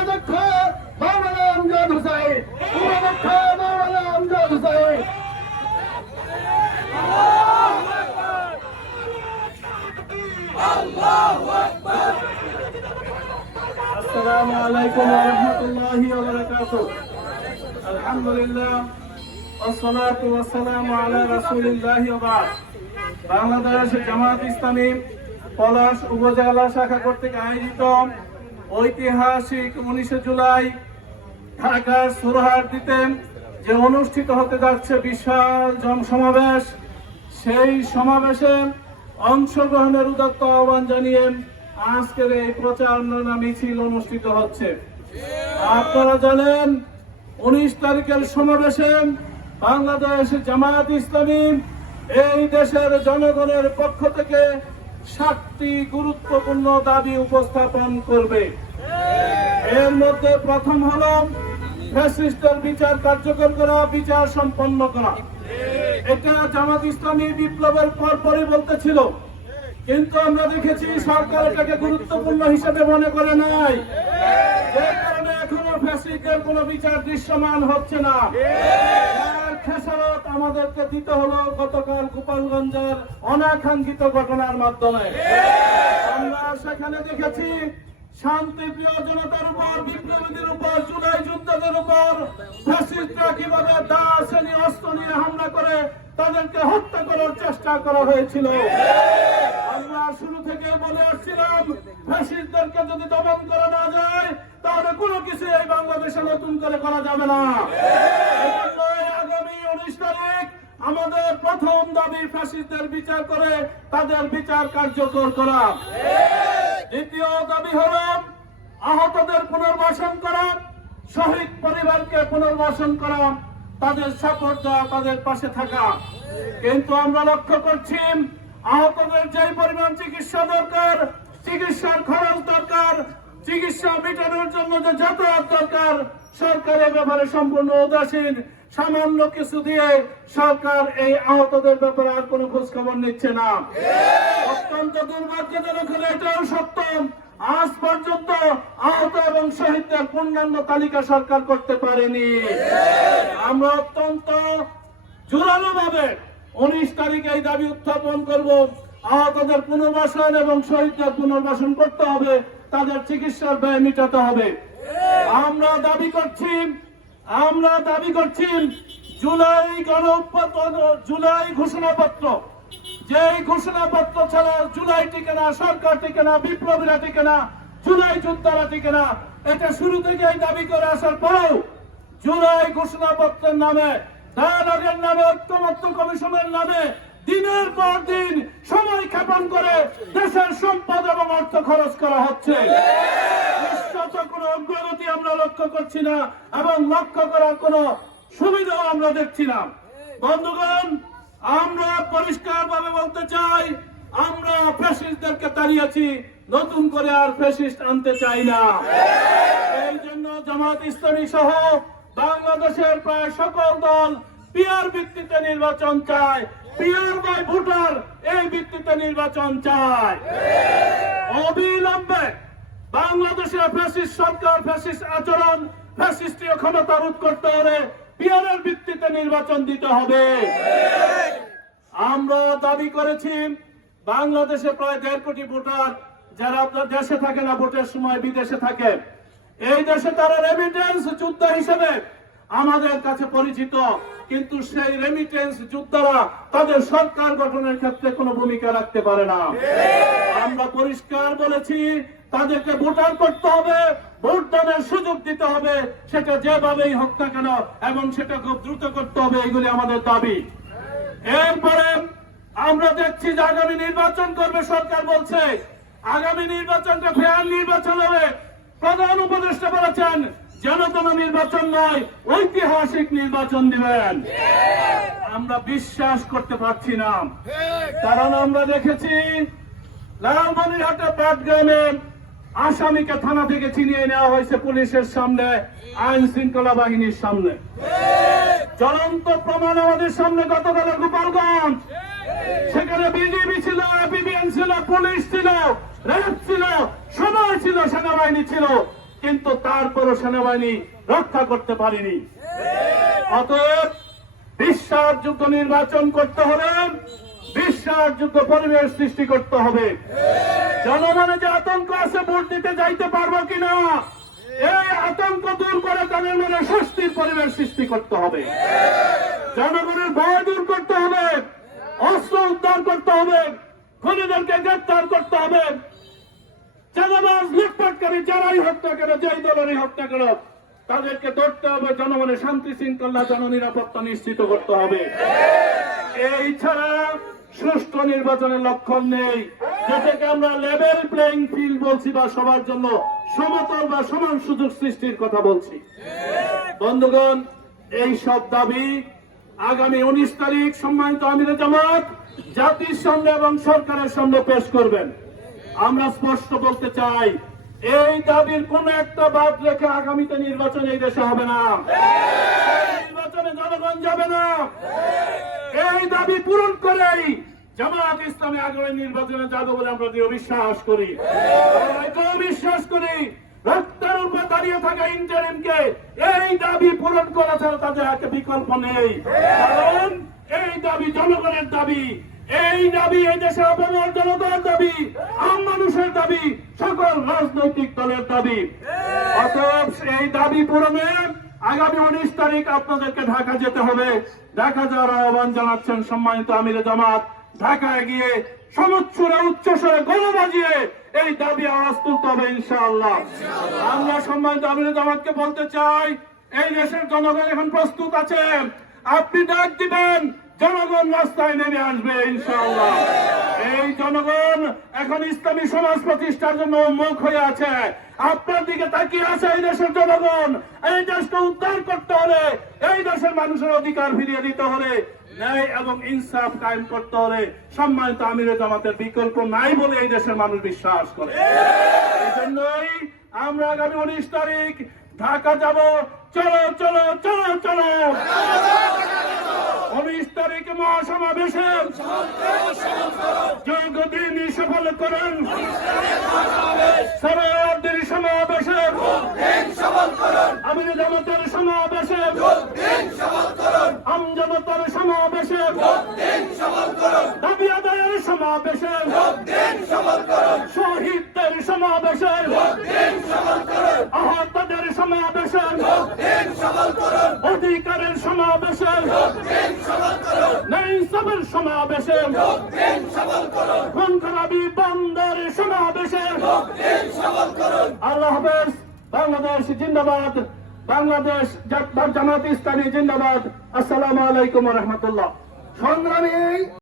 উপাধ্যক্ষ মাওলানা আমজাদ হোসেন, উপাধ্যক্ষ মাওলানা আমজাদ হোসেন। আসসালামু আলাইকুম ওয়া রাহমাতুল্লাহি ওয়া বারাকাতুহু। আলহামদুলিল্লাহ ওয়াসসালাতু ওয়াসসালামু আলা রাসূলিল্লাহি ওয়া বা'দ। বাংলাদেশ জামায়াত ইসলামী পলাশ উপজেলা শাখা কর্তৃক আয়োজিত ঐতিহাসিক 19 জুলাই ঢাকার সুরহাটিতে যে অনুষ্ঠিত হতে যাচ্ছে বিশাল জনসমাবেশ, সেই সমাবেশে অংশগ্রহণের উদাত্ত আহ্বান জানিয়ে আজকের এই প্রচারণা মিছিল অনুষ্ঠিত হচ্ছে। আপনারা জানেন 19 তারিখের সমাবেশে বাংলাদেশ জামায়াত ইসলামী এই দেশের জনগণের পক্ষ থেকে 7টি গুরুত্বপূর্ণ দাবি উপস্থাপন করবে। এর মধ্যে প্রথম হলো ফ্যাসিস্টের বিচার কার্যকর করা, বিচার সম্পন্ন করা। এটা জামাত ইসলামী বিপ্লবের পরপরই বলতেছিল, কিন্তু আমরা দেখেছি সরকার এটাকে গুরুত্বপূর্ণ হিসেবে মনে করে নাই, যে কারণে এখনো ফ্যাসিস্টের কোনো বিচার দৃশ্যমান হচ্ছে না। খেসারত আমাদেরকে দিতে হলো গতকাল গোপালগঞ্জের অনাকাঙ্ক্ষিত ঘটনার মাধ্যমে। আমরা সেখানে দেখেছি শান্তিপ্রিয় জনতার উপর, বিপ্লবীদের উপর, জুলাই যোদ্ধাদের উপর ফ্যাসিস্টরা কিভাবে দা শ্রেণী অস্ত্র নিয়ে হামলা করে তাদেরকে হত্যা করার চেষ্টা করা হয়েছিল। আমরা শুরু থেকে বলে আসছিলাম, ফ্যাসিস্টদেরকে যদি দমন করা না যায় তাহলে কোনো কিছু এই বাংলাদেশে নতুন করে করা যাবে না। আগামী 19 তারিখ আমাদের প্রথম দাবি ফ্যাসিস্টদের বিচার করে তাদের বিচার কার্যকর করা। দ্বিতীয় দাবি হল আহতদের পুনর্বাসন করা, শহীদ পরিবারকে পুনর্বাসন করা, তাদের সাপোর্ট দেওয়া, তাদের পাশে থাকা। কিন্তু আমরা লক্ষ্য করছি আহতদের যে পরিমাণ চিকিৎসা দরকার, চিকিৎসার খরচ দরকার, চিকিৎসা মেটানোর জন্য যে যাতায়াত দরকার, সরকারের ব্যাপারে সম্পূর্ণ উদাসীন। সামান্য কিছু দিয়ে সরকার এই আহতদের ব্যাপারে আর কোনো খোঁজ খবর নিচ্ছে না। অত্যন্ত দুর্ভাগ্যজনক হলে এটাও সত্য, আজ পর্যন্ত আহত এবং শহীদদের পূর্ণাঙ্গ তালিকা সরকার করতে পারেনি। আমরা অত্যন্ত জোরালো ভাবে 19 তারিখে এই দাবি উত্থাপন করব, আহতদের পুনর্বাসন এবং শহীদদের পুনর্বাসন করতে হবে, তাদের চিকিৎসার ব্যয় মেটাতে হবে। আমরা দাবি করছি জুলাই ঘোষণাপত্র, যে ঘোষণাপত্র ছাড়া জুলাই টিকে না, সরকার টিকে না, বিপ্লবীরা টিকে না, জুলাই যোদ্ধারা টিকে না। এটা শুরু থেকে দাবি করে আসার পরেও জুলাই ঘোষণাপত্রের নামে, ডায়ালগের নামে, ঐক্যমত্য কমিশনের নামে দিনের পর দিন সময় ক্ষেপণ করে দেশের সম্পদ এবং অর্থ খরচ করা হচ্ছে। কোনো অগ্রগতি আমরা লক্ষ্য করছি না এবং লক্ষ্য করার কোনো সুবিধাও আমরা দেখছি না। বন্ধুগণ, আমরা পরিষ্কার ভাবে বলতে চাই, আমরা ফ্যাসিস্টদেরকে তাড়িয়েছি, নতুন করে আর ফ্যাসিস্ট আনতে চাই না। এই জন্য জামায়াত ইসলামী সহ বাংলাদেশের প্রায় সকল দল পিয়ার ভিত্তিতে নির্বাচন চায়, পিয়ার বাই ভোটার এই ভিত্তিতে নির্বাচন চায়। অবিলম্বে বাংলাদেশের ফ্যাসিস্ট সরকার, ফ্যাসিস্ট আচরণ, ফ্যাসিস্টীয় ক্ষমতা রোধ করতে হলে পিয়ারের ভিত্তিতে নির্বাচন দিতে হবে। আমরা দাবি করেছি বাংলাদেশে প্রায় 1.5 কোটি ভোটার যারা আপনার দেশে থাকে না, ভোটের সময় বিদেশে থাকে। এই দেশে তারা রেমিটেন্স যোদ্ধা হিসেবে আমাদের কাছে পরিচিত, কিন্তু সেই রেমিটেন্স যোদ্ধারা তাদের সরকার গঠনের ক্ষেত্রে কোনো ভূমিকা রাখতে পারে না। আমরা পরিষ্কার বলেছি তাদেরকে ভোটার করতে হবে, ভোটদানের সুযোগ দিতে হবে, সেটা যেভাবেই হোক না কেন, এবং সেটা খুব দ্রুত করতে হবে। এগুলি আমাদের দাবি। এরপরে আমরা দেখছি যে আগামী নির্বাচন করবে সরকার, বলছে আগামী নির্বাচনটা ফেয়ার নির্বাচন হবে। প্রধান উপদেষ্টা বলেছেন যেন কোনো নির্বাচন নয়, ঐতিহাসিক নির্বাচন দিবেন। আমরা বিশ্বাস করতে পারছি না, কারণ আমরা দেখেছি লালমনিরহাটে পাটগ্রামে আসামিকে থানা থেকে ছিনিয়ে নেওয়া হয়েছে পুলিশের সামনে, আইন শৃঙ্খলা বাহিনীর সামনে। জ্বলন্ত প্রমাণ আমাদের সামনে গতকাল গোপালগঞ্জ, সেখানে বিজিবি ছিল, এপিবিএন ছিল, পুলিশ ছিল, র্যাব ছিল, সবাই ছিল, সেনাবাহিনী ছিল, কিন্তু তারপরও সেনাবাহিনী রক্ষা করতে পারেনি। অতএব বিশ্বাসযোগ্য নির্বাচন করতে হবে, বিশ্বাসযোগ্য পরিবেশ সৃষ্টি করতে হবে। জনমনে যে আতঙ্ক আছে ভোট দিতে যাইতে পারবো কিনা, এই আতঙ্ক দূর করে তাদের মনে স্বস্তির পরিবেশ সৃষ্টি করতে হবে। জনগণের ভয় দূর করতে হবে, অস্ত্র উদ্ধার করতে হবে, খুনিদেরকে গ্রেপ্তার করতে হবে। চাঁদাবাজ লুটপাটকারী যারাই হোক না কেন, যেই দলেরই হোক না কেন, তাদেরকে ধরতে হবে। জনগণের শান্তি শৃঙ্খলা, জননিরাপত্তা নিশ্চিত করতে হবে। এই ছাড়া সুষ্ঠু নির্বাচনের লক্ষণ নেই, যেটাকে আমরা লেভেল প্লেইং ফিল্ড বলছি বা সবার জন্য সমতল বা সমান সুযোগ সৃষ্টির কথা বলছি। বন্ধুগণ, এই সব দাবি আগামী 19 তারিখ সম্মানিত আমিরে জামাত জাতির সামনে এবং সরকারের সামনে পেশ করবেন। আমরা স্পষ্ট বলতে চাই, এই দাবির কোন একটা বাদ রেখে আগামীতে নির্বাচন এই দেশে হবে না, নির্বাচনে জনগণ যাবে না। এই দাবি পূরণ করেই জামাত ইসলামী আগামী নির্বাচনে যাবে বলে আমরা দৃঢ় বিশ্বাস করি। বিশ্বাস করি রক্তের উপরে দাঁড়িয়ে থাকা ইন্টারিমকে এই দাবি পূরণ করা ছাড়া তাদের একটা বিকল্প নেই। কারণ এই দাবি জনগণের দাবি, এই দাবি এই দেশের অপমর জনতার দাবি, আম মানুষের দাবি, সকল রাজনৈতিক দলের দাবি। অতএব এই দাবি পূরণে আগামী 19 তারিখ আপনাদেরকে ঢাকা যেতে হবে। ঢাকা যাওয়ার আহ্বান জানাচ্ছেন সম্মানিত আমিরে জামাত। ঢাকায় গিয়ে সমুচ্চরে উচ্চস্বরে গলা বাজিয়ে এই দাবি আওয়াজ তুলতে হবে ইনশাআল্লাহ। আমরা সম্মানিত আমিরে জামাতকে বলতে চাই, এই দেশের জনগণ এখন প্রস্তুত আছে। আপনি ডাক দিবেন, জনগণ রাস্তায় নেমে আসবে ইনশাআল্লাহ। এই জনগণ এখন ইসলামী সমাজ প্রতিষ্ঠার জন্য মুখ হয়ে আছে, আপনার দিকে তাকিয়ে আছে। এই দেশের জনগণ, এই দেশকে উদ্ধার করতে হলে, এই দেশের মানুষের অধিকার ফিরিয়ে দিতে হলে, ন্যায় এবং ইনসাফ কায়েম করতে হলে সম্মানিত আমিরে জামাতের বিকল্প নাই বলে এই দেশের মানুষ বিশ্বাস করে। এই জন্যই আমরা আগামী 19 তারিখ ঢাকা যাব। চলো চলো চলো চলো 19 তারিখে মহাসমাবেশে যোগদিন সফল করুন। সরাসরি সমাবেশে আমিরে জামাতের সমাবেশে, আমজনতার সমাবেশে, দাবি আদায়ের সমাবেশে, শহীদদের সমাবেশে, আহতদের সমাবেশে, অধিকারের সমাবেশে, ইনসাফের সমাবেশে, খুন খারাপি বন্ধের সমাবেশে। আল্লাহ হাফেজ। বাংলাদেশ জিন্দাবাদ, বাংলাদেশ জামাত ইসলামী জিন্দাবাদ। আসসালামু আলাইকুম ওয়া রাহমাতুল্লাহ। সংগ্রামী